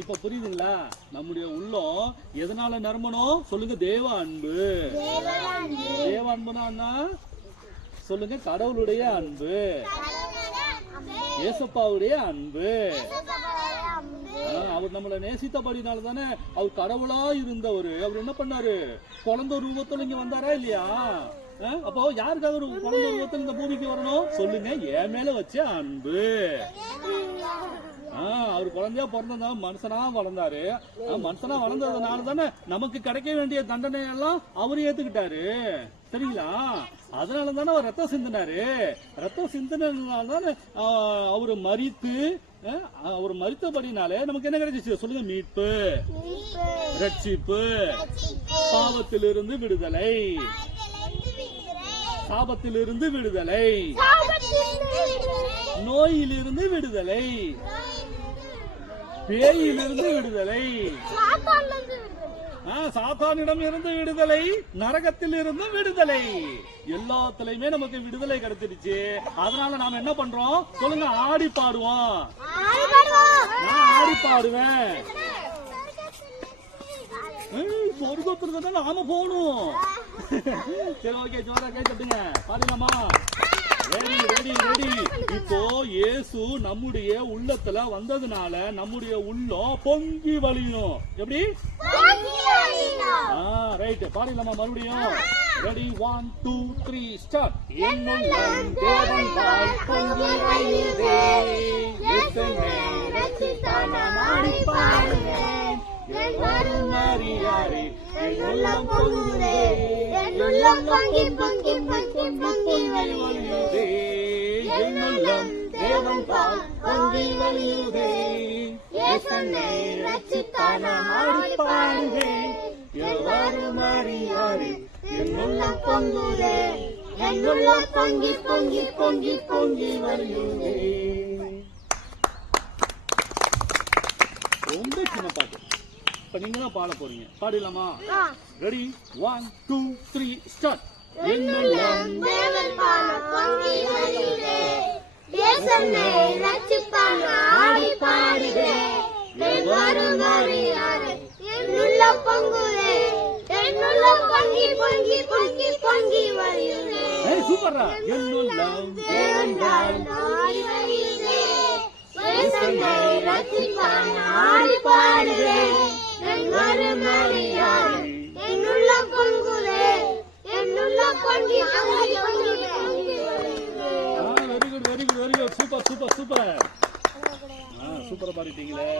இப்ப புரியுதுங்களா? நம்முடைய உள்ளம் எதனால நிரம்பணும் சொல்லுங்க? தேவ அன்பு. தேவ அன்புனா சொல்லுங்க? கடவுளுடைய அன்பு, ஏசப்பாவுடைய அன்பு. அவர் நம்மளை நேசித்தபடினால தானே அவர் கடவுளா இருந்தவரு. அவர் என்ன பண்ணாரு? குழந்தை ரூபத்துல இங்க வந்தாரா இல்லையா? அப்போ யாருக்காக ஒரு குழந்தை ரூபத்தில் இந்த பூமிக்கு வரணும் சொல்லுங்க? என் மேல வச்ச அன்பு. அவர் குழந்தையா பிறந்தா மனுஷனா வளர்ந்தாரு. மனுஷனா வளர்ந்ததுனால தானே நமக்கு கிடைக்க வேண்டிய தண்டனை எல்லாம் அவரு ஏத்துக்கிட்டாரு. சரிங்களா? அதனால தானே அவர் ரத்தம் சிந்தினாரு. ரத்தம் சிந்தினால தானே அவரு மரித்து, அவர் மரித்தபடினாலே நமக்கு என்ன கிடைச்சிச்சு சொல்லுங்க? மீட்பு, ரட்சிப்பு, பாவத்திலிருந்து விடுதலை, சாபத்திலிருந்து விடுதலை, நோயிலிருந்து விடுதலை, பேயிலிருந்து விடுதலை, சாத்தானிடம் இருந்து விடுதலை, நரகத்தில் இருந்து விடுதலை, எல்லாத்துலயுமே நமக்கு விடுதலை கிடைச்சிருச்சு. அதனால நாம என்ன பண்றோம் சொல்லுங்க? ஆடி பாடுவோம். நான் ஆடி பாடுவேன். சொர்க்கத்துக்கு தான் நாம போகணும். சரி, ஓகே, ஜோரா கை தட்டுங்க, பாருங்கம்மா. Ready ready ready. இப்போ இயேசு நம்முடைய உள்ளத்துல வந்ததுனால நம்முடைய உள்ளம் பொங்கி வழியணும். எப்படி? ரைட், பாருங்கம்மா மறுபடியும். Ready, 1 2 3 start. என்னுள்ளம் தேவனால் பொங்கி வழியுதே, இயேசுவே ரட்சித்தானாம் ஆடி பாடுவேன். எல்லாரும் அறியாரே என்னுள்ளம் பொங்குதே, என்னுள்ளம் பொங்கி பொங்கி பொங்கி பொங்கி வழியுதே, என்னுள்ளம் தேவனால் பொங்கி வழியுதே, இயேசுவே ரட்சித்தானாம் ஆடி பாடுவேன். எல்லாரும் அறியாரே என்னுள்ளம் பொங்குதே, என்னுள்ளம் பொங்கி பொங்கி பொங்கி பொங்கி வழியுதே. ரொம்ப சின்ன பாட்டு. இப்ப நீங்க தான் பாட போறீங்க. பாடலாமா? Ready, 1 2 3 start. என்னுள்ளம் தேவனால் பொங்கி வழியுதே, இயேசுவே ரட்சித்தானாம் ஆடி பாடுவேன். எல்லாரும் அறியாரே என்னுள்ளம் பொங்குதே, என்னுள்ளம் பொங்கி பொங்கி பொங்கி பொங்கி வழியுதே. சூப்பரா. என்னுள்ளம் தேவனால் ஆடி வழியுதே, இயேசுவே ரட்சித்தானாம் ஆடி பாடுவேன். எல்லாரும் அறியாரே என்னுள்ளம் பொங்குதே, என்னுள்ளம் பொங்கி பொங்கி பொங்கி பொங்கி வழியுதே. Very good very good very good. Super super super. சூப்பரா பாடிட்டீங்களே.